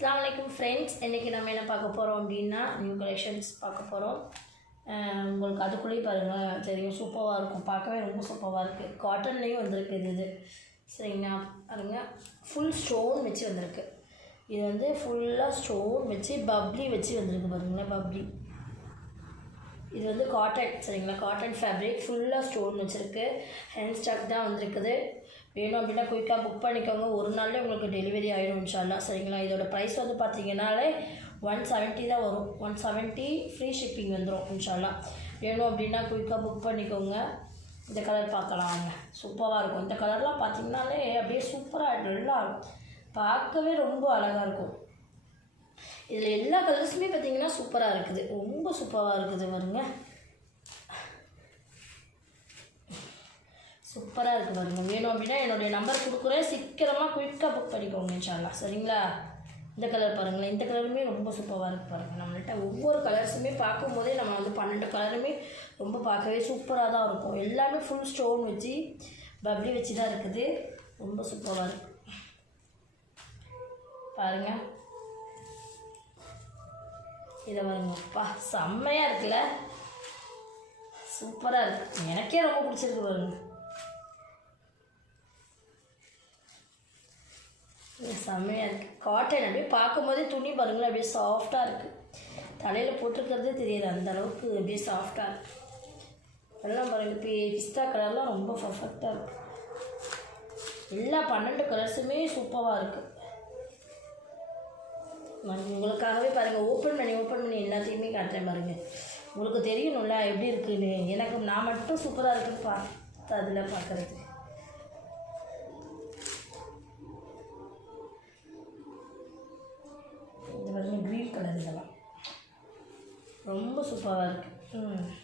அஸ்ஸலாமு அலைக்கும் ஃப்ரெண்ட்ஸ். இன்றைக்கி நம்ம என்ன பார்க்க போகிறோம் அப்படின்னா நியூ கலெக்ஷன்ஸ் பார்க்க போகிறோம். உங்களுக்கு அதுக்குள்ளேயே பாருங்கள் தெரியும், சூப்பராக இருக்கும், பார்க்கவே ரொம்ப சூப்பராக இருக்குது. காட்டன்லேயும் வந்திருக்கு இது சரிங்களா. பாருங்கள், ஃபுல் ஸ்டோன் வச்சு வந்திருக்கு. இது வந்து ஃபுல்லாக ஸ்டோன் வச்சு பப்ளி வச்சு வந்திருக்கு பாருங்களேன், பப்ளி. இது வந்து காட்டன் சரிங்களா, காட்டன் ஃபேப்ரிக், ஃபுல்லாக ஸ்டோன் வச்சுருக்கு. ஹேண்ட் ஸ்டாக் தான் வந்திருக்குது. வேணும் அப்படின்னா குயிக்காக புக் பண்ணிக்கோங்க. ஒரு நாளில் உங்களுக்கு டெலிவரி ஆகிடும் இன்ஷால்லா சரிங்களா. இதோட ப்ரைஸ் வந்து பார்த்தீங்கன்னாலே 170 தான் வரும். 170 ஃப்ரீ ஷிப்பிங் வந்துடும் இன்ஷால்லா. வேணும் அப்படின்னா குயிக்காக புக் பண்ணிக்கோங்க. இந்த கலர் பார்க்கலாம், சூப்பராக இருக்கும். இந்த கலர்லாம் பார்த்தீங்கன்னாலே அப்படியே சூப்பராக நல்லா பார்க்கவே ரொம்ப அழகாக இருக்கும். இதில் எல்லா கலர்ஸுமே பார்த்திங்கன்னா சூப்பராக இருக்குது, ரொம்ப சூப்பராக இருக்குது பாருங்க, சூப்பராக இருக்குது பாருங்கள். வேணும் அப்படின்னா என்னுடைய நம்பர் கொடுக்குறேன், சீக்கிரமாக குயிக்காக புக் பண்ணிக்கோங்க இன்ஷால்லா சரிங்களா. இந்த கலர் பாருங்களேன், இந்த கலருமே ரொம்ப சூப்பராக இருக்குது பாருங்கள். நம்மள்கிட்ட ஒவ்வொரு கலர்ஸுமே பார்க்கும்போதே நம்ம வந்து 12 கலருமே ரொம்ப பார்க்கவே சூப்பராக தான் இருக்கும். எல்லாமே ஃபுல் ஸ்டோன் வச்சு பப்ளி வச்சு தான் இருக்குது, ரொம்ப சூப்பராக இருக்குது பாருங்கள். இதை பாருங்கப்பா, செம்மையாக இருக்குல்ல, சூப்பராக இருக்குது, எனக்கே ரொம்ப பிடிச்சிருக்கு பாருங்க. செம்மையாக இருக்குது, காட்டன் அப்படியே பார்க்கும்போதே துணி பாருங்களேன், அப்படியே சாஃப்டாக இருக்குது. தலையில் போட்டிருக்கிறதே தெரியாது, அந்தளவுக்கு அப்படியே சாஃப்டாக இருக்குது. எல்லாம் பாருங்கள், இப்போ பிஸ்தா கலர்லாம் ரொம்ப பர்ஃபெக்டாக இருக்குது. எல்லா 12 கலர்ஸுமே சூப்பராக இருக்குது. உங்களுக்காகவே பாருங்கள், ஓப்பன் பண்ணி எல்லாத்தையுமே காட்டுறேன் பாருங்கள். உங்களுக்கு தெரியணும்ல எப்படி இருக்குன்னு. எனக்கு நான் மட்டும் சூப்பராக இருக்குன்னு பார்த்து அதில் பார்க்குறது. இது பாருங்கள், க்ரீன் கலர், இதெல்லாம் ரொம்ப சூப்பராக இருக்குது.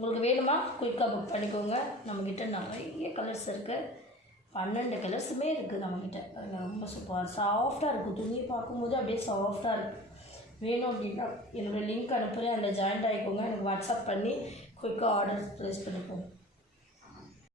உங்களுக்கு வேணுமா குயிக்காக புக் பண்ணிக்கோங்க. நம்மக்கிட்ட நிறைய கலர்ஸ் இருக்குது, 12 கலர்ஸுமே இருக்குது நம்மக்கிட்ட. ரொம்ப சூப்பராக சாஃப்டாக இருக்குது, துணியை பார்க்கும்போது அப்படியே சாஃப்டாக இருக்குது. வேணும் அப்படின்னா என்னோடய லிங்க் அனுப்புகிறேன், அதில் ஜாயின்ட் ஆகிக்கோங்க. எனக்கு வாட்ஸ்அப் பண்ணி குயிக்காக ஆர்டர் ப்ளேஸ் பண்ணிக்கோங்க.